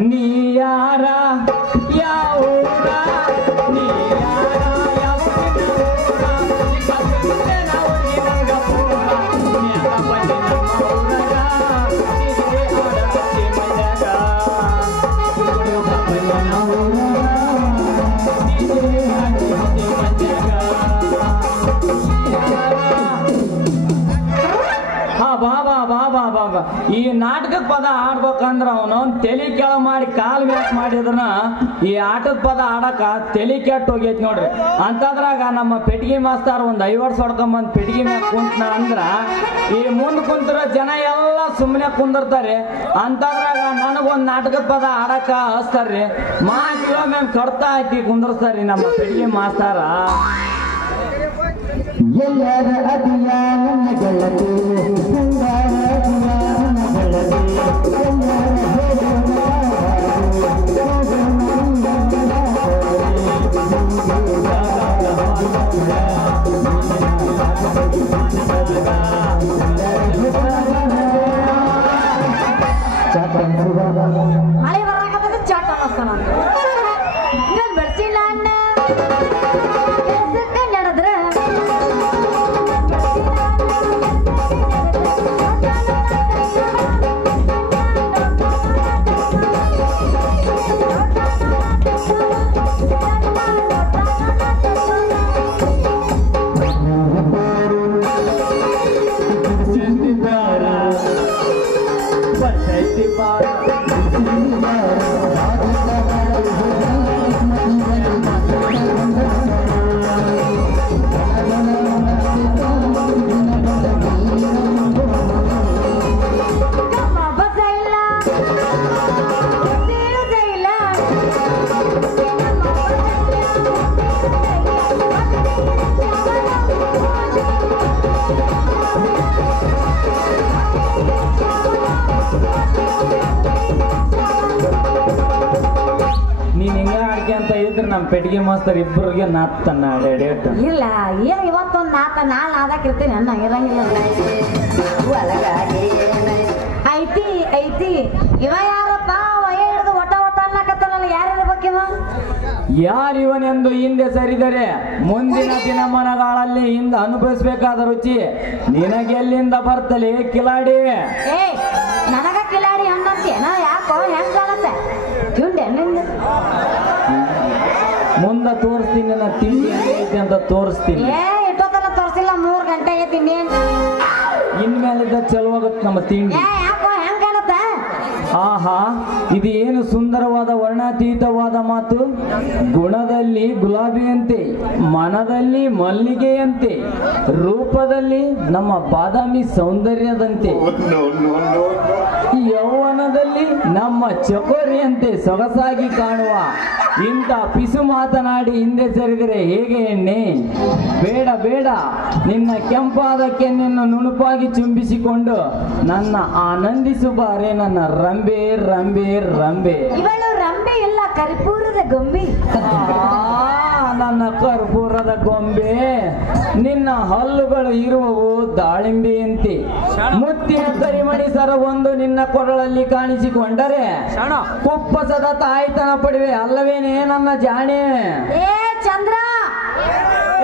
ನೀ ಯಾರ ಯಾವ ನೀ ಈ ನಾಟಕದ ಪದ ಆಡ್ಬೇಕಂದ್ರ ಅವನು ತಲೆ ಕೆಳ ಮಾಡಿ ಕಾಲ್ ಮ್ಯಾಕ್ ಮಾಡಿದನ ಈ ಆಟದ ಪದ ಆಡಕ ತಲೆ ಕೆಟ್ಟ ಹೋಗೈತಿ ನೋಡ್ರಿ. ಅಂತದ್ರಾಗ ನಮ್ಮ ಪೆಟ್ಟಿಗೆ ಮಾಸ್ತಾರ ಒಂದ್ 5 ವರ್ಷ ಹೊಡ್ಕೊಂಬಂದ್ ಪೆಟ್ಟಿಗೆ ಮ್ಯಾಕ್ ಕುಂತನ ಅಂದ್ರ ಈ ಮುಂದ್ ಕುಂತಿರೋ ಜನ ಎಲ್ಲ ಸುಮ್ಮನೆ ಕುಂದಿರ್ತಾರೆ. ಅಂತದ್ರಾಗ ನನಗೊಂದ್ ನಾಟಕದ ಪದ ಆಡಕ ಹಚ್ತಾರ್ರಿ. ಮ್ಯಾಮ್ ಕಡ್ತಾ ಹಾಕಿ ಕುಂದರ್ಸ್ತಾರ್ರಿ ನಮ್ಮ ಪೆಟ್ಟಿಗೆ ಮಾಸ್ತಾರ. ಎಲ್ಲರ ಅದಿಯ ನನ್ನ ಗೆಳತಿ ಮಳೆ ಬರಾಕತ್ತದ ಚಾಟ ಮಸ್ತಾನ ಬೆಳ್ಸಿಲ್ಲ ಅಣ್ಣ ಕೆಲ್ಸಕ್ಕೆ ನಡೆದ್ರ ನಮ್ ಪೆಟ್ಟಿಗೆ ಮಾಸ್ತರ್ ಇಬ್ಬರಿಗೆ ನಾತ್ತನ್ನ ಡೇಟ್ ಇಲ್ಲ ಏನ್ ಇವತ್ತೊಂದ್ ನಾತ ನಾಳೆ ನಾದಾಕಿರ್ತೀನಿ ಅನ್ನ ಇರಂಗಿಲ್ಲ ಐತಿ ಐತಿ ಇವ ಯಾರಪ್ಪ ಹಿಡಿದು ಒಟ ಒಟ ಅನ್ನಕತ್ತಲ್ಲ ಯಾರಿರ್ಬೇಕಿವ ಯಾರು ಇವನೆಂದು ಹಿಂದೆ ಸರಿದರೆ ಮುಂದಿನ ದಿನಮಾನಗಳಲ್ಲಿ ಹಿಂದೆ ಅನುಭವಿಸಬೇಕಾದ ರುಚಿ ನಿನಗೆಲ್ಲಿಂದ ಬರ್ತಲೆ ಕಿಲಾಡಿ. ಏ ನನಗ ಕಿಲಾಡಿ ಹಣ್ಣಂತೇನ ಯಾಕೋ ಹೆಂಗ್ ಕಾಣತ್ತೆ ತಿಂಡೆ ನಿಂದ ಮುಂದೆ ತೋರಿಸ್ತೀನಿ ನನ್ನ ತಿಂಡಿ ಐತಿ ಅಂತ ತೋರಿಸ್ತೀನಿ. ಏ ಇಟ್ಟೋತಲ್ಲ ತೋರಿಸಿಲ್ಲ 3 ಗಂಟೆ ಐತೀನಿ ಇನ್ಮೇಲಿದ್ದ ಚಲುವಾಗತ್ತೆ ನಮ್ಮ ತಿಂಡಿ. ಯಾಕೋ ಹೆಂಗ್ ಕಾಣತ್ತ ಆಹಾ ಇದು ಏನು ಸುಂದರವಾದ ವರ್ಣಾತೀತವಾದ ಮಾತು. ಗುಣದಲ್ಲಿ ಗುಲಾಬಿಯಂತೆ, ಮನದಲ್ಲಿ ಮಲ್ಲಿಗೆಯಂತೆ, ರೂಪದಲ್ಲಿ ನಮ್ಮ ಬಾದಾಮಿ ಸೌಂದರ್ಯದಂತೆ, ಯೌವನದಲ್ಲಿ ನಮ್ಮ ಚಕೋರಿಯಂತೆ ಸೊಗಸಾಗಿ ಕಾಣುವ ಇಂಥ ಪಿಸು ಮಾತನಾಡಿ ಹಿಂದೆ ಸರಿದರೆ ಹೇಗೆ ಎಣ್ಣೆ? ಬೇಡ ಬೇಡ, ನಿನ್ನ ಕೆಂಪಾದ ಕೆನ್ನೆಯನ್ನು ನುಣುಪಾಗಿ ಚುಂಬಿಸಿಕೊಂಡು ನನ್ನ ಆನಂದಿಸುಬಾರೆ ನನ್ನ ರಂಬೆ ರಂಬೆ ರಂಬೆ. ಇವಳು ರಂಬೆ ಇಲ್ಲ ಕರ್ಪೂರದ ಗೊಂಬೆ. ನನ್ನ ಕರ್ಪೂರದ ಗೊಂಬೆ, ನಿನ್ನ ಹಲ್ಲುಗಳು ಇರುವವು ದಾಳಿಂಬೆಯಂತೆ. ಮುತ್ತಿನ ಕರಿಮಣಿ ಸರವೊಂದು ನಿನ್ನ ಕೊರಳಲ್ಲಿ ಕಾಣಿಸಿಕೊಂಡರೆ ಕುಪ್ಪಸದ ತಾಯ್ತನ ಪಡುವೆ ಅಲ್ಲವೇನೆ ನನ್ನ ಜಾಣೆ? ಏ ಚಂದ್ರ,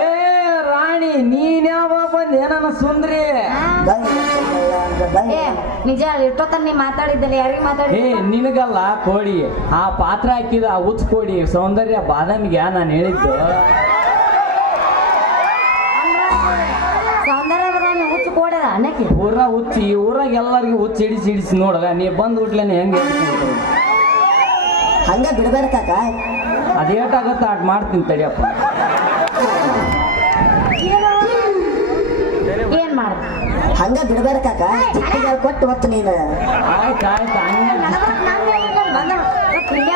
ಏ ರಾಣಿ, ನೀನ್ಯಾವ ಬಂದೆ ನನ್ನ ಸುಂದ್ರಿ? ನಿಜ ಇಟ್ಟೋತನ ನೀ ಮಾತಾಡಿದ್ದಲ್ಲ ಯಾರಿಗೆ ಮಾತಾಡಿ? ನಿನಗಲ್ಲ ಕೋಡಿ, ಆ ಪಾತ್ರ ಹಾಕಿದ ಆ ಉಚ್ಚ ಕೋಡಿ ಸೌಂದರ್ಯ ಬಾದಾಮಿಗೆ ನಾನು ಹೇಳಿದ್ದು. ಸೌಂದರ್ಯ ಹುಚ್ಚು ಕೋಡದ ಅನ್ನಕ್ಕೆ ಊರ ಹುಚ್ಚಿ, ಊರಾಗ ಎಲ್ಲರಿಗೂ ಹುಚ್ಚಿ ಹಿಡಿಸಿ ನೋಡಗ ನೀ ಬಂದ್ ಬಿಟ್ಲೇನೆ ಹೆಂಗೆ ಹಂಗ ಬಿಡಬೇಡ ಕಾಕ. ಅದೇಟಾಗತ್ತ ಆಟ ಮಾಡ್ತೀನಿ ತಡಿಯಪ್ಪ. ಏನ್ ಮಾಡ ಹಂಗ ಬಿಡಬೇಡ ಕಾಕ, ಕೊಟ್ಟು ಹೊತ್ತು ನೀನು. ಆಯ್ತು ಆಯ್ತು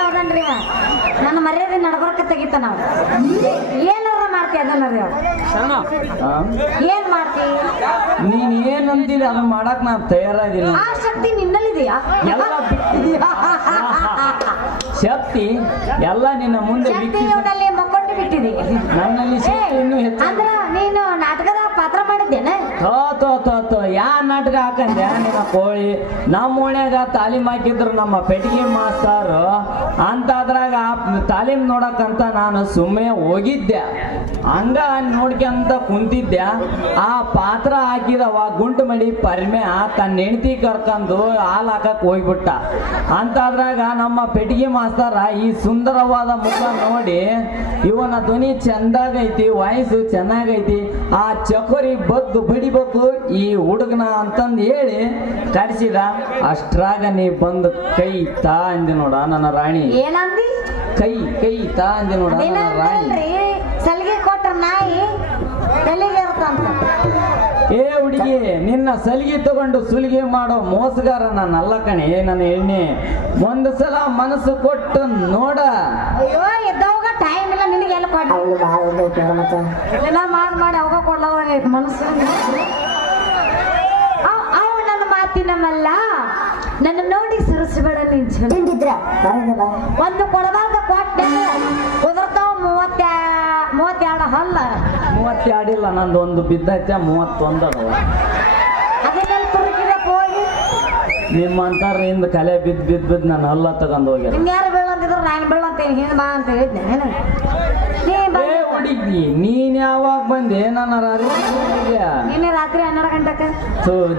ಹೌದನ್ರಿ ನನ್ನ ಮರ್ಯಾದೆ ನಡಬರ್ಕ ತೆಗಿತ ನಾವು ಏನಾರ ಮಾಡ್ತಿ ಅದನ್ನ ಏನ್ ಮಾಡ್ತಿ? ನೀನ್ ಏನಂತಿಲ್ಲ ಅದನ್ನ ಮಾಡಕ್ ನಾವ್ ತಯಾರಾಗಿಲ್ಲ. ಆ ಶಕ್ತಿ ನಿನ್ನಲ್ಲಿದೆಯಾ? ಶಕ್ತಿ ಎಲ್ಲ ನಿನ್ನ ಮುಂದೆ ಮಕ್ಕೊಂಡು ಬಿಟ್ಟಿದಿ. ನನ್ನಲ್ಲಿ ಶಕ್ತಿ ಇನ್ನೂ ಹೆಚ್ಚು. ಅಂದ್ರ ನೀನು ನಾಟಕದ ಪಾತ್ರ ಮಾಡಿದ್ದೇನೆ? ಯಾ ನಾಟಕ ಹಾಕಂದೆ ನಿನ್ನ ಕೋಳಿ ನಮ್ಮ ಓಣ್ಯಾಗ ತಾಲೀಮ್ ಹಾಕಿದ್ರು ನಮ್ಮ ಪೆಟ್ಟಿಗೆ ಮಾಸ್ತರ್ ಅಂತದ್ರಾಗ ತಾಲೀಮ್ ನೋಡಕ್ಕಂತ ನಾನು ಸುಮ್ಮನೆ ಹೋಗಿದ್ದೆ. ಹಂಗ ನೋಡ್ಕೊಂತ ಕುಂತಿದ್ದೆ. ಆ ಪಾತ್ರ ಹಾಕಿದವ ಗುಂಟು ಮಡಿ ಪರಿಮೆ ತನ್ನ ಹೆಂಡತಿ ಕರ್ಕೊಂಡು ಹಾಲು ಹಾಕಕ್ ಹೋಗ್ಬಿಟ್ಟ. ಅಂತದ್ರಾಗ ನಮ್ಮ ಪೆಟ್ಟಿಗೆ ಮಾಸ್ತರ ಈ ಸುಂದರವಾದ ಮುಖ ನೋಡಿ ಇವನ ಧ್ವನಿ ಚಂದಾಗೈತಿ, ವಾಯ್ಸು ಚೆನ್ನಾಗೈತಿ, ಆ ಚಕೋರಿ ಬಗ್ಗು ಬಡಿಬೇಕು ಈ ಹುಡುಗನ ಅಂತಂದು ಹೇಳಿ ಕರೆಸಿದ. ಅಷ್ಟ್ರಾಗ ನೀ ಬಂದು ಕೈ ತಾ ಅಂದಿ ನೋಡ ನನ್ನ ರಾಣಿ. ಏನಂದಿ? ಕೈ ಕೈ ತಾ ಅಂದಿ ನೋಡ ನನ್ನ ರಾಣಿ. ಸಲಿಗೆ ಕೊಟ್ಟ ನಾಯಿ ತಲೆಗೆ ಇರ್ತಂತ. ಏ ಹುಡುಗಿ, ನಿನ್ನ ಸಲಿಗೆ ತಗೊಂಡು ಸುಲಿಗೆ ಮಾಡೋ ಮೋಸಗಾರ ನಾನಲ್ಲ ಕಣೆ ನನ್ನ ಎಣ್ಣೆ. ಒಂದು ಸಲ ಮನಸ್ಸು ಕೊಟ್ಟು ನೋಡ. ಅಯ್ಯೋ ಎದ್ದವಾಗ ಟೈಮ್ ಇಲ್ಲ ನಿನಗೆ ಎಲ್ಲ ಕೊಟ್ಟ ಅವಳು ಭಾಳ ಒಂದೈತೆ ಮತ್ತೆ ಎಲ್ಲ ಮಾಡಿ ಅವಾಗ ಕೊಡ್ಲವಾಗೈತೆ ಮನಸ್ಸು. ಅವ ನನ್ನ ಮಾತಿನ ಮಲ್ಲ ನನ್ನ ನೋಡಿ ಸುರಿಸಬೇಡ ನೀನ್ ಚಲೋ. ತಿಂದಿದ್ರ ಬರಂಗಿಲ್ಲ ಒಂದು ಕೊಡದಾಗ ಕೊಟ್ಟೆ ಉದುರ್ತಾವ 32 ಹಲ್ಲ. 32 ಇಲ್ಲ, ನಂದು ಒಂದು ಬಿದ್ದೈತೆ 31 ಅದಾವ. ಅದನ್ನೆಲ್ಲ ತುರುಕಿದೆ ಹೋಗಿ ನಿಮ್ಮಂತಾರಿಂದ ಕಲೆ ಬಿದ್ದು ನಾನು ಹಲ್ಲ ತಗೊಂಡು ಹೋಗ್ಯಾರ. ಇನ್ಯಾರು ಬೀಳಂತಿದ್ರು ನಾನು ಬೀಳಂತೇನೆ ಹಿಂದೆ ಬಾ ಅಂತ ಹೇಳಿದ್ದೆ ನೀನು. ಏ ಹುಡುಗಿ, ನೀನ್ ಯಾವಾಗ ಬಂದೆ? ನನ್ನ ನಿನ್ನೆ ರಾತ್ರಿ 12 ಗಂಟೆಗೆ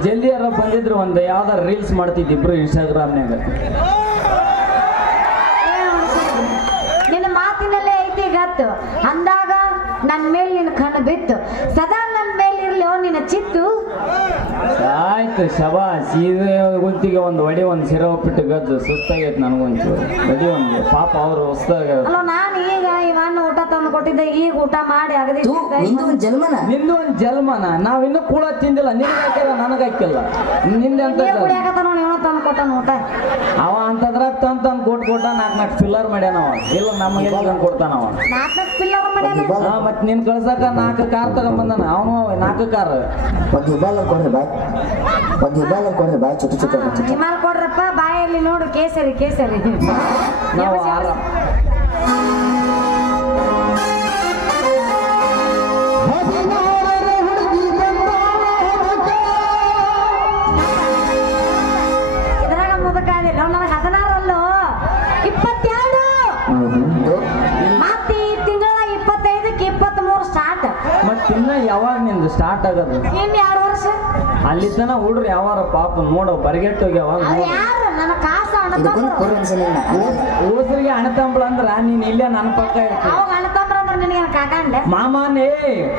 ಜಲ್ದಿ ಯಾರ ಬಂದಿದ್ರು ಒಂದು ಯಾವ್ದಾರ ರೀಲ್ಸ್ ಮಾಡ್ತಿದ್ದಿ ಇಬ್ರು ಇನ್ಸ್ಟಾಗ್ರಾಮ್ನಾಗ. ನಿನ್ನ ಮಾತಿನಲ್ಲೇ ಐತಿ ಗತ್ತು ಅಂದಾಗ ನನ್ನ ಮೇಲೆ ನಿನ್ನ ಕಣ್ಣು ಬಿತ್ತು. ಸದಾ ನನ್ನ ಮೇಲೆ ಇರ್ಲಿ ನಿನ್ನ ಚಿತ್ತು. ಆಯ್ತು ಶಬಾಸ್. ಗುಂತಿಗೆ ಒಂದು ಒಡಿ ಒಂದು ಸಿರ ಉಪ್ಪಿಟ್ಟು ಗದ್ದು ಸುಸ್ತಾಗೈತೆ ನನಗೊಂಚೂರು. ಒಡಿ ಒಂದು ಪಾಪ ಅವರು ಹೊಸ್ದಾಗ. ಅಲ್ಲ ನಾನು ಈಗ ಇವನ್ನ ಊಟ ತಂದು ಕೊಟ್ಟಿದ್ದೆ, ಈಗ ಊಟ ಮಾಡಿ ಅಗದಿ ನಿಂದು ಒಂದು ಜನ್ಮನ ನಿಂದು ಒಂದು ಜನ್ಮನ. ನಾವಿನ್ನೂ ಕೂಡ ತಿಂದಿಲ್ಲ. ನಿನಗೆ ಹಾಕಿಲ್ಲ, ನನಗೆ ಹಾಕಿಲ್ಲ. ನಿಂದೆ ಅಂತ ಕುಡಿಯಾಕತ್ತ ನೋಡಿ ಇವನು ತಂದು ಕೊಟ್ಟಾನ ಊಟ. ಅವ ಅಂತದ್ರಾಗ ತಂದು ಕೊಟ್ಟ 4 ಫಿಲ್ಲರ್ ಮಾಡ್ಯಾನವ. ಇಲ್ಲ ನಮಗೆ ತಂದು ಕೊಡ್ತಾನವ. 4 ಪಿಲ್ಲರ್ ಮಾಡ್ಯಾನ. ಮತ್ತೆ ನಿನ್ ಕಳ್ಸಕ 4 ಕಾರ್ ತಗೊಂಬಂದಾನ ಅವನು. 4 ಕಾರ್ ಒಂದು ಹಿಬಾಲ ಕೊಡ್ರಿ ಬಾಯ್, ಒಂದು ಹಿಬಾಲ ಕೊಡ್ರಿ ಬಾಯ್. ಚುಟ್ಟು ಹಿಮಾಲ್ ಕೊಡ್ರಪ್ಪ ಬಾಯಲ್ಲಿ ನೋಡು ಕೇಸರಿ ಕೇಸರಿ. ನಾವು ಆರಾಮ. ಇದ್ರಾಗ ಮುದಕಾದಿಲ್ಲ ನನಗೆ 16 ಅಲ್ಲೋ 22. ಮತ್ತೆ ಈ ತಿಂಗಳ 25ಕ್ಕೆ 23 ಸ್ಟಾರ್ಟ್. ಮತ್ ಇನ್ನ ಯಾವಾಗ ನಿಂದು ಸ್ಟಾರ್ಟ್ ಆಗದು? ಇನ್ನು 2 ವರ್ಷ. ಅಲ್ಲಿ ತನ ಹುಡ್ರು ಯಾವಾರ ಪಾಪ ನೋಡೋ ಬರಿಗೆಟ್ಟು ಹೋಗ್ಯಾವ. ಯಾರು ನನ್ನ ಕಾಸು ಇದಕ್ಕೊಂದು ಅಣ್ಣತಂಬ್ರು. ಕೊರನ್ಸಿಲ್ಲ ಊಸರಿಗೆ ಅಣ್ಣತಂಬಳ ಅಂದ್ರ ನೀನ್ ಇಲ್ಲೇ ನನ್ನ ಪಕ್ಕ ಇರ್ತಿ. ಅವಾಗ ಅಣ್ಣತಂಬ್ರ ಅಂದ್ರೆ ನಿನಗೆ ಕಾಕಂಡೆ ಮಾಮನೇ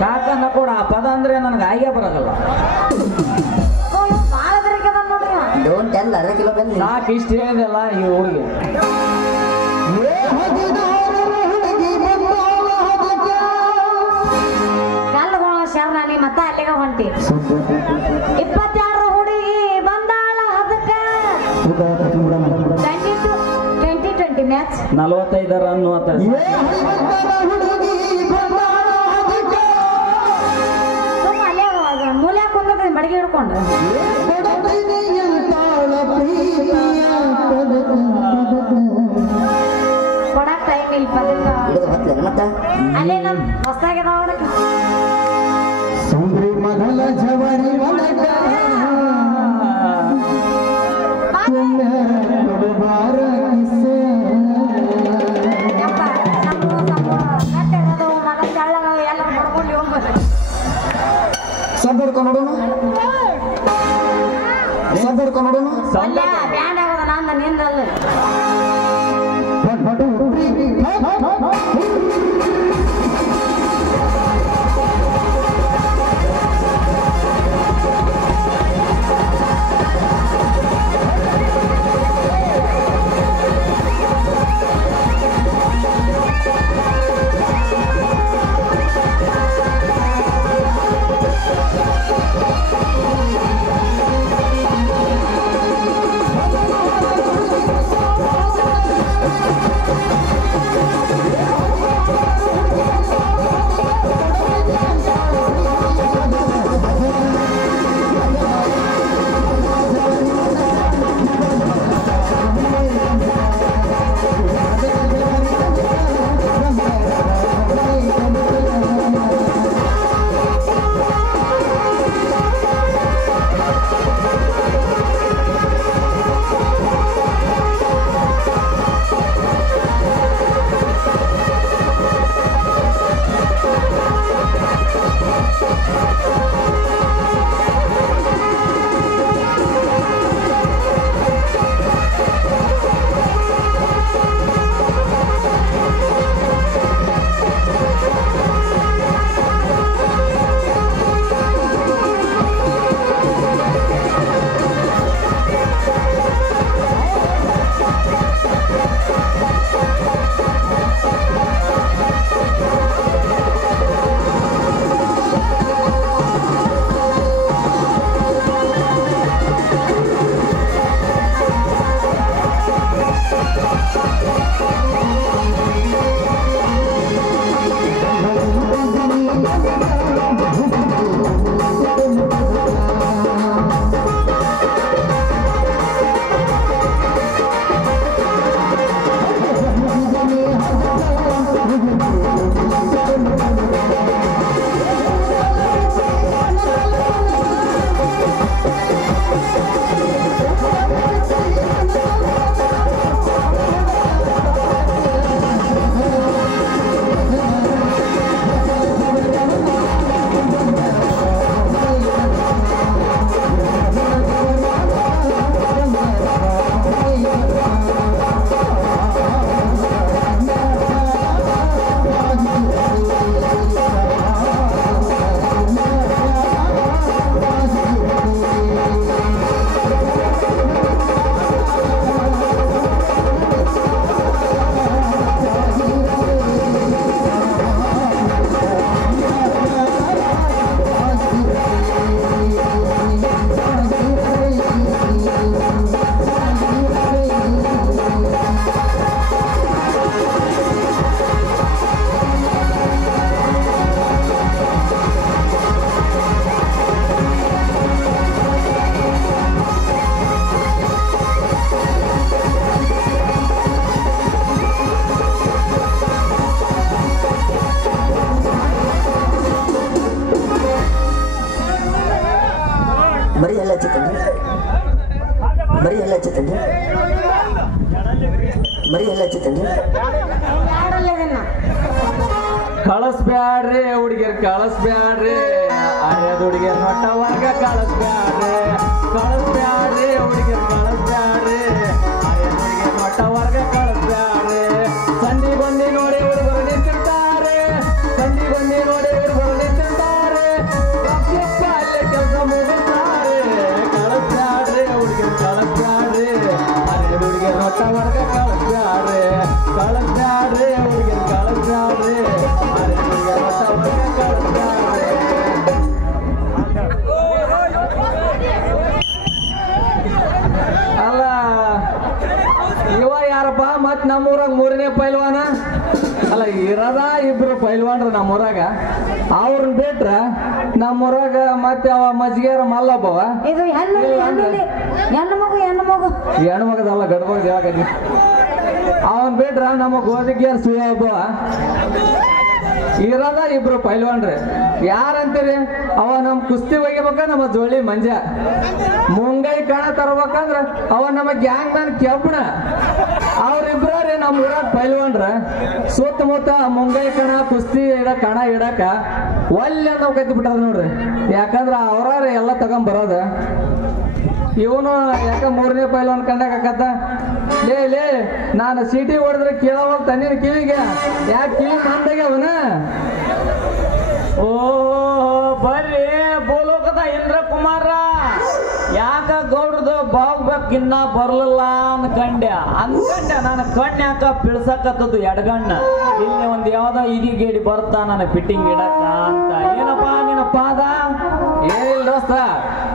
ಕಾಕನ ಕೂಡ ಆ ಪದ ಅಂದ್ರೆ ನನಗೆ ಆಯ್ಕೆ ಬರಗಲ್ಲ. ಭಾಳ ಬೆರಕದ ನೋಡ್ರಿ ಇವ. ಡೋಂಟ್ ಟೆಲ್ ಅರ್ಧ ಕಿಲೋ ಬೆಲ್ಲ ನಾಕ್ ಇಷ್ಟ ಹೇಳಿದೆಲ್ಲ ಈ ಊರಿಗೆ. ಕಲ್ಲುಗಳ ಶರಣ ನೀ ಮತ್ತ ಅಲ್ಲಿಗ ಹೊಂಟಿ. 22 ಹುಡುಗಿ ಬಂದಾಳ ಅದಕ್ಕ 2020 ಮ್ಯಾಚ್ 45 ರನ್ ಆತ. ಸುಮ್ಮ ಅಲ್ಲೇ ಮೂಲೆ ಕುಂದ್ರೆ ಬಡಿಗೆ ಹಿಡ್ಕೊಂಡು ಕೊಡಕ್ ಟೈಮ್ ಇಲ್ಲ ಪದಕ್ಕ. ಮತ್ತ ಅಲ್ಲೇ ನಮ್ ಹೊಸ್ದಾಗ್ಯದ ನೋಡಕ್ಕೆ ಯಪ್ಪ ಕಟ್ಟೆ ಇರೋದು ಮಗ ಚಳ್ಳಗ ಎಲ್ಲ ಮಾಡ್ಕೊಂಡು ಹೋಗ್ಬೋದು. ಶಬ್ದ ಹಿಡ್ಕೊಂಡು ನೋಡೋಣ, ಶಬ್ದ ಹಿಡ್ಕೊಂಡು ನೋಡೋಣ. ಅಲ್ಲ ಬ್ಯಾಂಡ್ ಆಗೋದ ನಂದ ನಿಂದಲ್ಲ. ಹಚ್ಚುತ್ತೇನೆ ಮರಿ ಎಲ್ಲ ಹಚ್ಚುತ್ತೇನೆ ಕಳಿಸ್ಬ್ಯಾಡ್ರಿ ಹುಡುಗಿಯರ್ ಕಳಿಸ್ಬ್ಯಾಡ್ರಿ ಅರ್ಯದ ಹುಡುಗಿಯರ್ ಹೊಟ್ಟವರ್ಗ ಕಳಿಸ್ಬ್ಯಾಡ್ರಿ ಕಳಿಸ್ಬ್ಯಾಡ್ರಿ ಹುಡುಗಿಯರ್ ಕಳಿಸ್ಬ್ಯಾಡ್ರಿ ಅರ್ಯದ ಹುಡುಗಿಯರ್ ಹೊಟ್ಟವರ್ಗ ಕಳಿಸ್ಬ್ಯಾಡ್ರಿ ಸಂಧಿ ಬಂದಿ ನೋಡಿ ಹುಡುಗರು ನಿಂತಿರ್ತಾರೆ ಸಂಧಿ ಬಂದಿ ನೋಡಿ ಹುಡುಗರು ನಿಂತಿರ್ತಾರೆ ಅಲ್ಲೇ ಕೆಲಸ ಮುಗಿಸ್ತಾರೆ ಕಳಿಸ್ಬ್ಯಾಡ್ರಿ ಹುಡುಗಿಯರ್ ಕಳಿಸ್ಬ್ಯಾಡ್ರಿ ಅರ್ಯದ ಹುಡುಗಿಯರ್ ಹೊಟ್ಟವರ್ಗ ಕಳಿಸ್ಬ್ಯಾಡ್ರಿ ಕಳಿಸ್ಬ್ಯಾಡ್ರಿ ಹುಡುಗಿಯರ್ ಕಳಿಸ್ಬ್ಯಾಡ್ರಿ ಅಲ್ಲ ಇವ ಯಾರಪ್ಪ ಮತ್ ನಮ್ಮೂರಾಗ ಮೂರನೇ ಪೈಲ್ವಾನ ಅಲ್ಲ ಇರದ ಇಬ್ರು ಪೈಲ್ವಾನ್ರು ನಮ್ಮೂರಾಗ ಅವ್ರನ್ನ ಬಿಟ್ರ ನಮ್ಮೂರಾಗ ಮತ್ತೆ ಅವ ಮಜ್ಜಿಗೆರ ಮಲ್ಲಬ್ಬವ ಇದು ಹೆಣ್ಣು ಮಗು ಹೆಣ್ಣು ಮಗದಲ್ಲ ಗಂಡು ಮಗದ ಯಾವಾಗ ಅವನ್ ಬಿಟ್ರ ನಮ್ಮ ಗೋದಿಗೆಯರ್ ಸುಯ ಒಬ್ಬ ಇರದ ಇಬ್ರು ಪೈಲ್ವಾನ್ರಿ ಯಾರಂತೀರಿ ಅವ ನಮ್ ಕುಸ್ತಿ ಒಗಿಬೇಕ ನಮ್ಮ ಜೋಳಿ ಮಂಜ ಮುಂಗೈ ಕಣ ತರ್ಬೇಕಂದ್ರ ಅವ ನಮ್ಮ ಗ್ಯಾಂಗ್ ಮ್ಯಾನ್ ಕೆಬ್ಬಣ ಅವ್ರಿಬ್ರಿ ನಮ್ ಊರಾಗ ಪೈಲ್ವಾನ್ರ ಸುತ್ತಮುತ್ತ ಮುಂಗೈ ಕಣ ಕುಸ್ತಿ ಕಣ ಇಡಕ ಒಲ್ಲೆ ನಾವು ಕತ್ತಿ ಬಿಟ್ಟದ ನೋಡ್ರಿ ಯಾಕಂದ್ರ ಅವ್ರ ಎಲ್ಲ ತಗೊಂಡ್ ಬರೋದ ಇವನು ಯಾಕ ಮೂರನೇ ಪೈಲ್ವಾನ್ ಕಂಡಾಕತ್ತ ಲೇ ನಾನು ಸೀಟಿ ಹೊಡೆದ್ರೆ ಕೇಳವಲ್ ತನ್ನಿನ ಕಿವಿಗೆ ಯಾಕೆ ಕಿವಿ ಮಂದಾಗ ಅವನ ಓ ಬರ್ರಿ ಬೋಲೋಕದ ಇಂದ್ರ ಕುಮಾರ ಯಾಕ ಗೌಡ್ರದು ಬಾಗ್ಬೇಕಿನ್ನ ಬರ್ಲಿಲ್ಲ ಅನ್ಕಂಡೆ ನಾನು ಕಣ್ಣು ಯಾಕ ಪಿಳ್ಸಕತ್ತದು ಎಡಗಣ್ಣ ಇಲ್ಲಿ ಒಂದ್ ಯಾವ್ದ ಗೇಡಿ ಬರ್ತಾ ನನ್ನ ಫಿಟ್ಟಿಂಗ್ ಇಡಕ ಅಂತ ಏನಪ್ಪಾ ನಿನ್ನ ಪಾದ ಏನಿಲ್ಲ ದೋಸ್ತ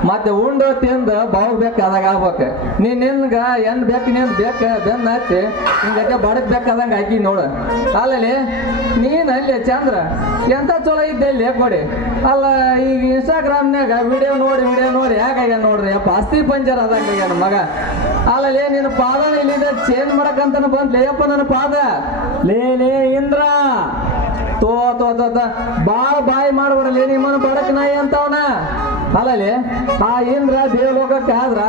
ಮತ್ತೆ ಉಂಡು ತಿಂದು ಬಾಗ್ಬೇಕಾದಾಗ ಆಗ್ಬೇಕ ನಿನ್ಗ ಏನ್ ಬೇಕು ನೀನ್ ಬೇಕ ಬೆನ್ನ ಹಚ್ಚಿ ನಿಂಗೆ ಬಡಕ್ ಬೇಕಾದಂಗ ಹಾಕಿ ನೋಡು ಅಲ್ಲಲ್ಲಿ ನೀನ್ ಅಲ್ಲಿ ಚಂದ್ರ ಎಂತ ಚಲೋ ಇದ್ದೆ ಇಲ್ಲಿ ಕೊಡಿ ಅಲ್ಲ ಈಗ ಇನ್ಸ್ಟಾಗ್ರಾಮ್ನಾಗ ವಿಡಿಯೋ ನೋಡಿ ಯಾಕಾಗ ನೋಡ್ರಿ ಪಾಸ್ತಿ ಪಂಚರ್ ಆದಂಗ ನನ್ನ ಮಗ ಅಲ್ಲಲ್ಲಿ ನಿನ್ನ ಪಾದ ಇಲ್ಲಿಂದ ಚೇಂಜ್ ಮಾಡಕಂತ ಬಂದ್ಲೇಯಪ್ಪ ನನ್ನ ಪಾದ ಲೇ ಇಂದ್ರ ತೋ ಬಾಳ ಬಾಯಿ ಮಾಡ್ಬಿಡಲಿ ನಿಮ್ಮನ್ನ ಬಡಕ್ ನಾಯಿ ಅಂತವನ ಅಲ್ಲಲ್ಲಿ ಆ ಇಂದ್ರ ದೇವಲೋಕಕ್ಕೆ ಆದ್ರ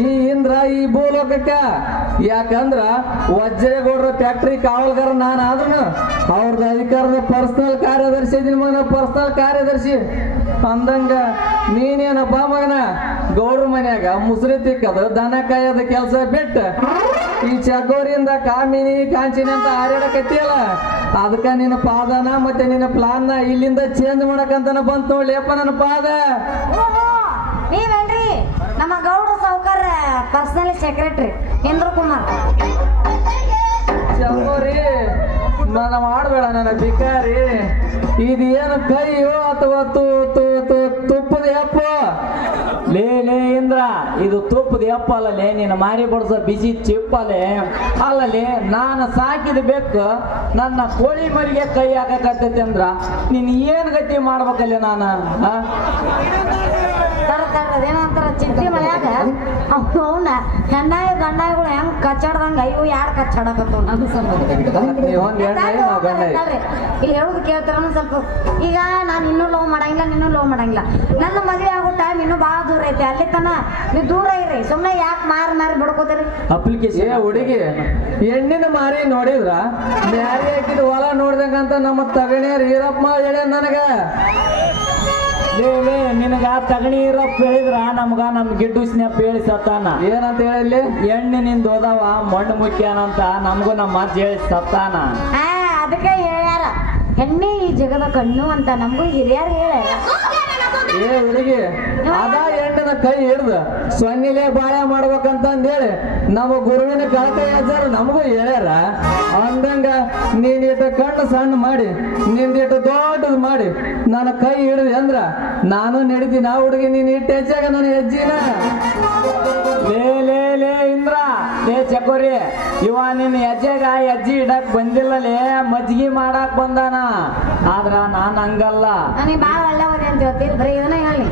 ಈ ಇಂದ್ರ ಈ ಭೂಲೋಕಕ್ಕ ಯಾಕಂದ್ರ ವಜ್ರೇಗೌಡ್ರ ಫ್ಯಾಕ್ಟ್ರಿ ಕಾವಲ್ಗಾರ ನಾನು ಆದ್ರೂ ಅವ್ರದ ಅಧಿಕಾರದ ಪರ್ಸನಲ್ ಕಾರ್ಯದರ್ಶಿ ಇದೀನಿ ಮಗನ ಪರ್ಸನಲ್ ಕಾರ್ಯದರ್ಶಿ ಅಂದಂಗ ನೀನೇನಪ್ಪ ಮಗನ ಗೌಡ್ರ ಮನ್ಯಾಗ ಮುಸ್ರಿ ತಿಕ್ಕದ ದನ ಕಾಯದ ಕೆಲಸ ಬಿಟ್ಟು ಈ ಚಕೋರಿಯಿಂದ ಕಾಮಿನಿ ಕಾಂಚಿನಿ ಅಂತ ಹಾರಾಡಕತ್ತಿಯಲ್ಲ ಅದಕ್ಕ ನಿನ್ನ ಪಾದನ ಮತ್ತೆ ನಿನ್ನ ಪ್ಲಾನ್ ಇಲ್ಲಿಂದ ಚೇಂಜ್ ಮಾಡಕಂತನ ಬಂತ ನೋಡ್ಲಿಯಪ್ಪ ನನ್ನ ಪಾದ ನೀವೇನ್ರಿ ನಮ್ಮ ಗೌಡ್ರ ಸಾವುಕಾರ ಪರ್ಸನಲ್ ಸೆಕ್ರೆಟರಿ ಇಂದ್ರ ಕುಮಾರ್ ಚಕೋರಿ ನನ್ನ ಮಾಡಬೇಡ ನನ್ನ ಬಿಕಾರಿ ಇದೇನು ಕೈಯೋ ಅಥವಾ ತುಪ್ಪದ ಎಪ್ಪ ಲೇ ಇಂದ್ರ ಇದು ತುಪ್ಪದ ಎಪ್ಪ ಅಲ್ಲಲೇ ನೀನು ಮಾರಿ ಬಡ್ಸೋ ಬಿಸಿ ಚಿಪ್ಪಲೆ ಅಲ್ಲಲೇ ನಾನು ಸಾಕಿದ ಬೇಕು ನನ್ನ ಕೋಳಿ ಮರಿಗೆ ಕೈ ಹಾಕಕತ್ತೈತಿ ಅಂದ್ರ ನೀನ್ ಏನ್ ಗತಿ ಮಾಡ್ಬೇಕಲ್ಲೇ ನಾನು ಅದೇನಂತಾರ ಚಿಟ್ಟಿ ಮನ್ಯಾಗ ಅವನ ಗಂಡಾಯಿಗಳು ಹೆಂಗ್ ಕಚ್ಚಾಡ್ದಂಗ ಅಯ್ಯೋ ಯಾರು ಕಚ್ಚಾಡಕತ್ತವ ಇಲ್ಲಿ ಹೇಳುದು ಕೇಳ್ತಾರ ಸ್ವಲ್ಪ ಈಗ ನಾನು ಇನ್ನೂ ಲವ್ ಮಾಡಂಗಿಲ್ಲ ನನ್ನ ಮದುವೆ ಆಗೋ ಟೈಮ್ ಇನ್ನೂ ಬಹಳ ದೂರ ಐತಿ ಅಲ್ಲಿ ತನ ನೀವು ದೂರ ಇರಿ ಸುಮ್ಮನೆ ಯಾಕೆ ಮಾರಿ ಬಿಡ್ಕೋತೀರಿ ಅಪ್ಲಿಕೇಶನ್ ಹುಡುಗಿ ಹೆಣ್ಣಿನ ಮಾರಿ ನೋಡಿದ್ರ ಮ್ಯಾರಿ ಹಾಕಿದ ಹೊಲ ನೋಡ್ದಂಗಂತ ನಮ್ಮ ತಗಣಿಯರ್ ಈರಪ್ಪ ಹೇಳ ನನಗ ನಿನಗ ತಗಣಿ ಇರಪ್ಪ ಹೇಳಿದ್ರ ನಮ್ ಗಿಡ್ಡುಸ್ನಪ್ಪ ಹೇಳಿ ಸತ್ತಾನ ಏನಂತ ಹೇಳಿ ಹೆಣ್ಣಿನಿಂದ ಹೋದವ ಮಣ್ಣು ಮುಖ್ಯಾನಂತ ನಮಗೂ ನಮ್ಮ ಮಾತು ಹೇಳಿ ಸತ್ತಾನ ಅದಕ್ಕೆ ಹೇಳ್ಯಾರ ಹೆಣ್ಣೆ ಈ ಜಗದ ಕಣ್ಣು ಅಂತ ನಮಗೂ ಹಿರಿಯರು ಹೇಳ್ಯಾರ ಹುಡುಗಿ ಅದ ಹೆಣ್ಣಿನ ಕೈ ಹಿಡ್ದು ಸೊನ್ನಿಲೆ ಬಾಳೆ ಮಾಡ್ಬೇಕಂತ ಅಂದೇಳಿ ನಮ್ಮ ಗುರುವಿನ ಕಳಕೈ ಅಜ್ಜಾರ ನಮಗೂ ಹೇಳ್ಯಾರ ಅಂದಂಗ ನೀನಿಟ್ಟು ಕಣ್ಣು ಸಣ್ಣ ಮಾಡಿ ನಿಂದಿಟ್ಟು ದೊಡ್ಡದು ಮಾಡಿ ನನ್ನ ಕೈ ಹಿಡಿದು ಅಂದ್ರ ನಾನು ನಡಿತೀನಿ ಆ ಹುಡುಗಿ ನೀನ್ ಇಟ್ಟು ಹೆಚ್ಚಾಗ ನನ್ನ ಹೆಜ್ಜಿನ ಲೇ ಇಂದ್ರ ಲೇ ಚಕೋರಿ ಇವ ನಿನ್ನ ಹೆಜ್ಜಿ ಇಡಕ್ ಬಂದಿಲ್ಲಲೇ ಮಜ್ಜಿಗೆ ಮಾಡಕ್ ಬಂದಾನ ಆದ್ರ ನಾನ್ ಹಂಗಲ್ಲ ನನಗೆ ಬಾಳ ಒಳ್ಳೆ ಅಂತ ಹೇಳ್ತೀರಿ ಬರೀ ಇದನ್ನ ಹೇಳಿ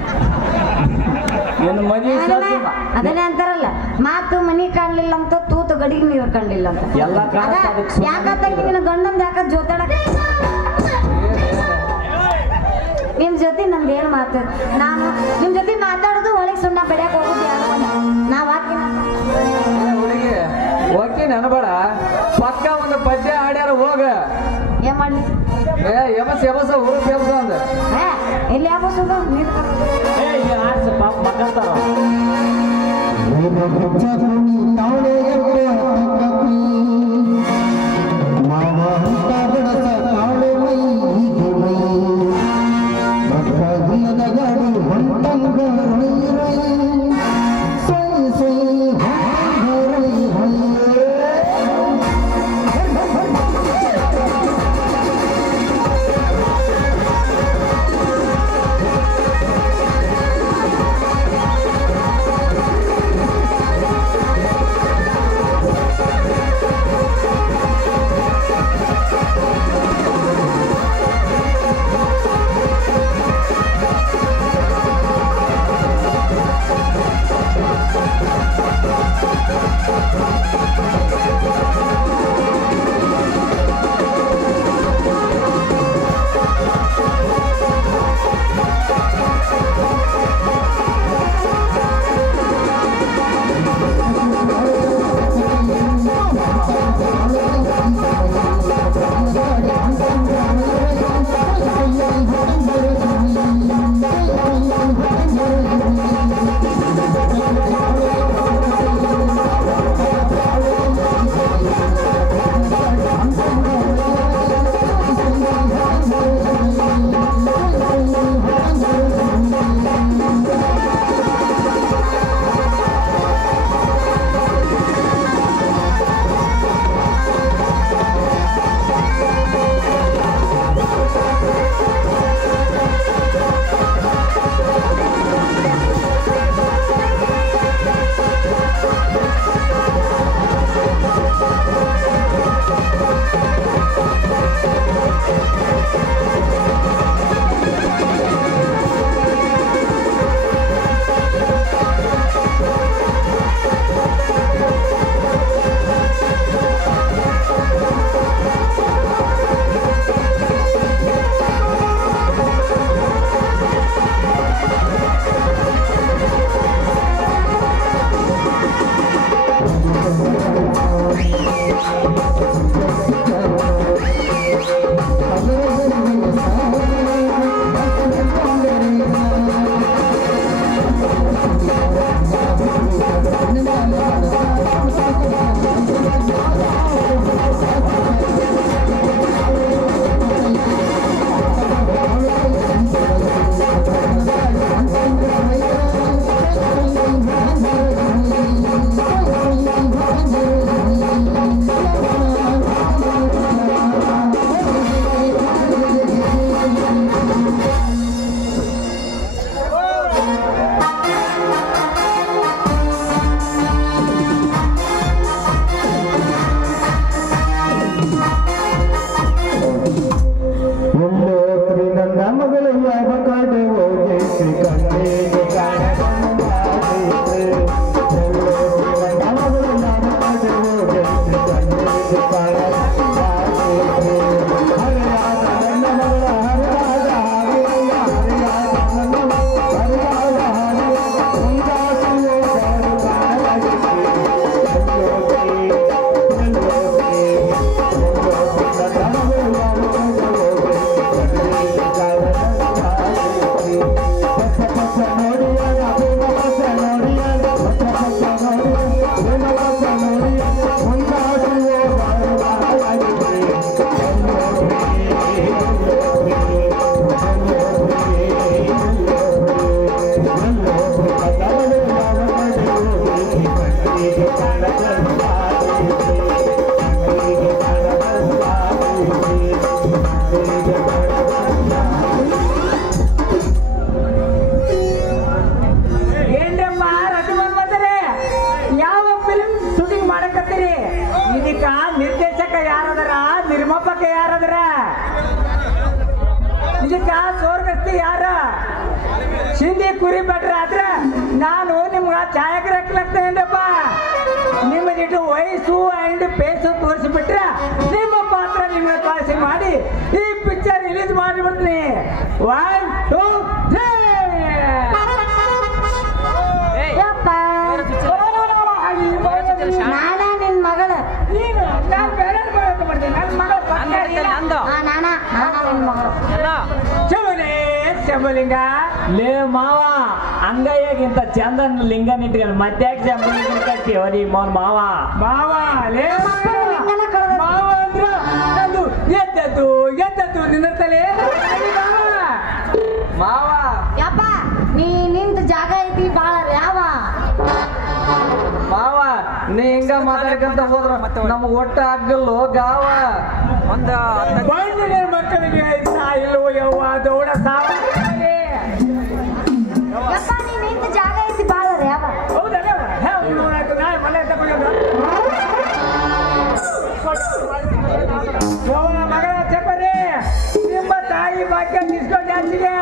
ಅದನ್ನೇ ಅಂತಾರಲ್ಲ ಮಾತು ಮನಿ ಕಾಣ್ಲಿಲ್ಲ ಅಂತ ತೂತು ಗಡಿಗೆ ನೀರು ಕಾಣ್ಲಿಲ್ಲ ಅಂತ ಯಾಕಂತ ನಿನ್ನ ಗಂಡಂದ ಯಾಕ ಜೋತಾಡಕ ನಿಮ್ ಜೊತೆ ನಂದು ಏನ್ ಮಾತು ನಾನು ನಿಮ್ ಜೊತೆ ಮಾತಾಡೋದು ಒಳಗೆ ಸುಣ್ಣ ಬೆಳೆಯಕ್ ಹೋಗುದು ನಾವ್ ಹಾಕಿ ಬರ್ತೀನಿ ಅನ್ಬೇಡ ಪಕ್ಕ ಒಂದು ಪದ್ಯ ಹಾಡ್ಯಾರ ಹೋಗ ಏನ್ ಮಾಡ್ಲಿ ಎಬಸ ಊರು ಕೇಳ್ಸ ಅಂದ ಎಲ್ಲಿ ಯಾವ ಪಾಪ ಮಕ್ಕಂತಾರ ಇದಕ್ಕ ಸೋರ್ಗಸ್ತಿ ಯಾರ ಸಿಂಧಿ ಕುರಿ ಭಟ್ರ ಆದ್ರೆ ನಾನು ನಿಮ್ಗ ಛಾಯಾಗ್ರಾಹಕರಾಗ್ತೇನಪ್ಪ. ನಿಮ್ಮದಿಟ್ಟು ವಯಸ್ಸು ಅಂಡ್ ಪೇಸು ತೋರಿಸಿಬಿಟ್ರ ನಿಮ್ಮ ಪಾತ್ರ ನಿಮ್ಗೆ ಕಾಸಿ ಮಾಡಿ ಈ ಪಿಕ್ಚರ್ ರಿಲೀಸ್ ಮಾಡಿಬಿಡ್ತೀನಿ. 1 2 ನಾನ ನಿನ್ ಮಗಳ ಶಂಭುಲಿಂಗ ಲೇ ಮಾವ ಅಂಗೈಯಾಗಿಂತ ಚಂದನ್ ಲಿಂಗನ್ ಇಟ್ಕೊಂಡು ಮತ್ತೆ ಕಟ್ಟಿ ಹೊಡಿ ಮಾವ ಮಾವ ಲೇ ಮಾವ ಅಂದ್ರ ನಂದು ಎದ್ದದ್ದು ನಿನ್ನ ತಲೆ ಮಾವ ಯಪ್ಪ ನೀ ನಿಂತ ಜಾಗ ಐತಿ ಬಾಳ ಯಾವ ಮಾವ ನೀ ಹಿಂಗ ಮಾತಾಡ್ಕಂತ ಹೋದ್ರ ನಮ್ಗ ಒಟ್ಟ ಆಗಲ್ಲೋ ಗಾವ ಬಂದಿನ ಮಕ್ಕಳಿಗೆ ಇಲ್ಲವೋ ಯವ್ವ ದೌಡ ಸಾವ ಯಪ್ಪ ನೀ ನಿಂತ ಜಾಗ ಐತಿ ಬಾಳ ಯಾವ ಹೌದಲ್ಲ ನಾಳೆ ಮನೆ ತಗೊಂಡು ಮಗಳ ಚಪ್ಪರಿ ನಿಮ್ಮ ತಾಯಿ ಬಾಕ್ಯ ನಿಸ್ಕೊಂಡು ಜಾಸ್ತಿಗೆ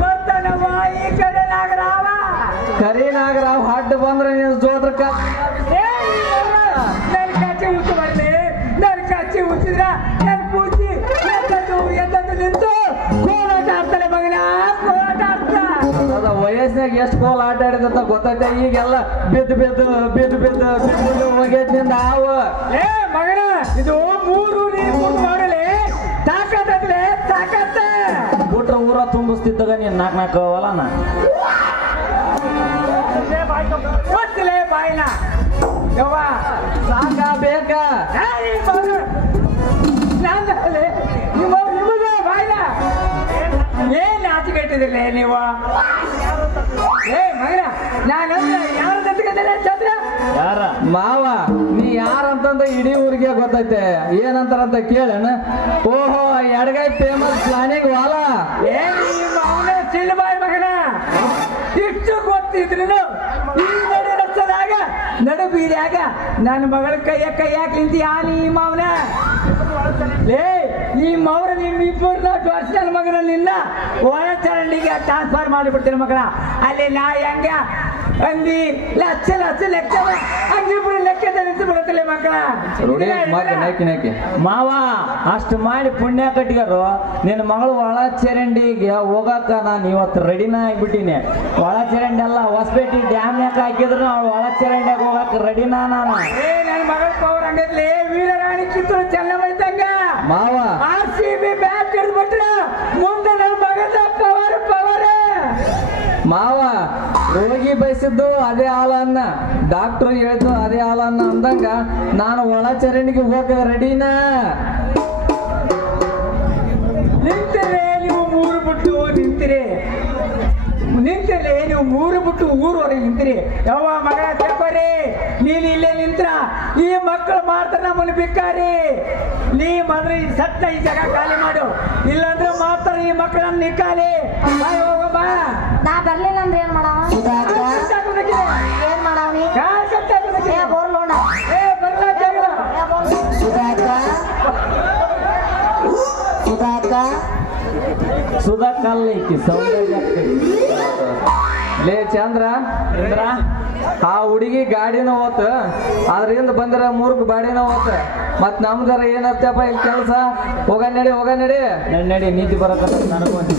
ಬರ್ತಾನವ ಈ ಕಡೆ ನಾಗರಾವ ಕರಿ ನಾಗರಾವ್ ಹಡ್ಡು ಬಂದ್ರೆ ನೀನು ಜೋದ್ರ ನನ್ ಕಚ್ಚಿ ಹುಚ್ಚು ಬರ್ಲಿ ನನ್ ಕಚ್ಚಿ ಹುಚ್ಚಿದ್ರ ನನ್ ಪೂಜಿ ಎದ್ದದ್ದು ನಿಂತು ಕೋಲಾಟ ಆಡ್ತಾಳೆ ಮಗನ ಕೋಲಾಟ ಆಡ್ತಾ ವಯಸ್ಸಿನಾಗ ಎಷ್ಟು ಕೋಲ್ ಆಟ ಆಡಿದಂತ ಗೊತ್ತೈತೆ ಈಗೆಲ್ಲ ಬಿದ್ದು ಹೋಗೈತಿಂದ ಹಾವು ಏ ಮಗನ ಇದು ಮೂರು ಮಾಡಲಿ ತಾಕತ್ತಲೆ ತಾಕತ್ತ ಬಿಟ್ರೆ ಊರ ತುಂಬಿಸ್ತಿದ್ದಾಗ ನೀನ್ ನಾಲ್ಕು ಹೊಲನ ಗೊತ್ತಲೇ ಬಾಯಿನ ಯವ್ವ ಸಾಕ ಬೇಕಾ ನಿಮಗೆ ಬಾಯಿನ ಏನ್ ನಾಚಿಕೆ ಇಟ್ಟಿದಿಲ್ಲ ನೀವು ಏ ಮಗನ ನಾನು ಯಾರು ತತ್ಕಂದ್ರೆ ಚಂದ್ರ ಯಾರ ಮಾವ ನೀ ಯಾರಂತಂದ ಇಡೀ ಊರಿಗೆ ಗೊತ್ತೈತೆ ಏನಂತಾರಂತ ಕೇಳಣ ಓಹೋ ಎಡಗೈ ಫೇಮಸ್ ಪ್ಲಾನಿಂಗ್ ವಾಲ ಏನ್ ನಿಮ್ಮ ಅವನ ಸಿಳ್ಬಾಯಿ ಮಗನ ಇಷ್ಟು ಗೊತ್ತಿದ್ರು ಈ ನಡು ರಸ್ತೆದಾಗ ನಡು ಬೀದಿಯಾಗ ನನ್ನ ಮಗಳ ಕೈ ಹಾಕ್ಲಿಂತೀಯ ನೀ ಮಾವನ ಲೇ ಈ ಮೌರ ನಿಮ್ಮ ಇಬ್ಬರನ್ನ ವರ್ಷ ನನ್ನ ಮಗನ ನಿನ್ನ ಒಳ ಚರಂಡಿಗೆ ಟ್ರಾನ್ಸ್ಫರ್ ಮಾಡಿಬಿಡ್ತೀನಿ ಮಗನ ಅಲ್ಲಿ ನಾ ಹೆಂಗ ಅಂದಿ ಲಕ್ಷ ಲೆಕ್ಕ ಹಂಗಿಬ್ರು ಲೆಕ್ಕದ ನಿಂತು ಬಿಡುತ್ತಲ್ಲ ಮಕ್ಕಳ ಮಾವ ಅಷ್ಟು ಮಾಡಿ ಪುಣ್ಯ ಕಟ್ಟಿಗಾರು ನಿನ್ನ ಮಗಳು ಒಳ ಚರಂಡಿಗೆ ಹೋಗಾಕ ನಾನು ಇವತ್ತು ರೆಡಿನ ಆಗ್ಬಿಟ್ಟಿನಿ ಒಳ ಚರಂಡಿ ಎಲ್ಲ ಹೊಸಪೇಟೆ ಡ್ಯಾಮ್ನ್ಯಾಗ ಹಾಕಿದ್ರು ಅವಳು ಒಳ ಚರಂಡಿಯಾಗ ಹೋಗಾಕ ರೆಡಿನಾ ನಾನು ಏ ನನ್ನ ಮಗಳ ಪವರ್ ಹಂಗತ್ಲೆ ವೀರರಾಣಿ ಕಿತ್ತೂರು ಚೆನ್ನಮ್ಮಯ್ತಂಗ ಮಾವ RCB ಬ್ಯಾಟ್ ಹಿಡಿದ್ಬಿಟ್ರೆ ಮುಂದೆ ನನ್ನ ಮಗನ ಪವರ್ ಮಾವ ರೋಗಿ ಬಯಸಿದ್ದು ಅದೇ ಹಾಲನ್ನ ಡಾಕ್ಟರ್ ಹೇಳಿದ್ದು ಅದೇ ಹಾಲನ್ನ ಅಂದಂಗ ನಾನು ಒಳ ಚರಂಡಿಗೆ ಹೋಗ ರೆಡಿನಾ ನಿಂತರೆ ನೀವು ಮೂರು ಬಿಟ್ಟು ನಿಂತಿರಿ ನೀವು ಮೂರು ಬಿಟ್ಟು ಊರವರೆಗೆ ನಿಂತಿರಿ ಯವ್ವ ಮಗಳ ತೆಪ್ಪರಿ ನೀನು ಇಲ್ಲೇ ನಿಂತ್ರ ಈ ಮಕ್ಕಳು ಮಾಡ್ತಾರ ನಮ್ಮನ್ನು ಬಿಕ್ಕಾರಿ ನೀ ಬಂದ್ರೆ ಈ ಸತ್ತ ಈ ಜಾಗ ಖಾಲಿ ಮಾಡು ಇಲ್ಲಾಂದ್ರೆ ಮಾಡ್ತಾರ ಈ ಮಕ್ಕಳನ್ನ ನಿಕ್ಕಾಲಿ ಬಾಯ್ ಹೋಗಮ್ಮ ನಾ ಬರ್ಲಿಲ್ಲ ಅಂದ್ರೆ ಏನ್ ಮಾಡವ ಏನ್ ಮಾಡವನಿ ಬೋರ್ ನೋಡ ಸುಧಾ ಕಲ್ಲ ಐತಿ ಸೌಂದರ್ಯ ಲೇ ಚಂದ್ರ ಇಂದ್ರ ಆ ಹುಡುಗಿ ಗಾಡಿನ ಹೋತ ಅದ್ರಿಂದ ಬಂದಿರ ಮೂರ್ಖ ಬಾಡಿನ ಹೋತ ಮತ್ ನಮ್ದರ ಏನತ್ತಪ್ಪ ಇಲ್ಲಿ ಕೆಲಸ ಹೋಗ ನಡಿ ನಡಿ ನೀತಿ ಬರಕ ನನಗೊಂದು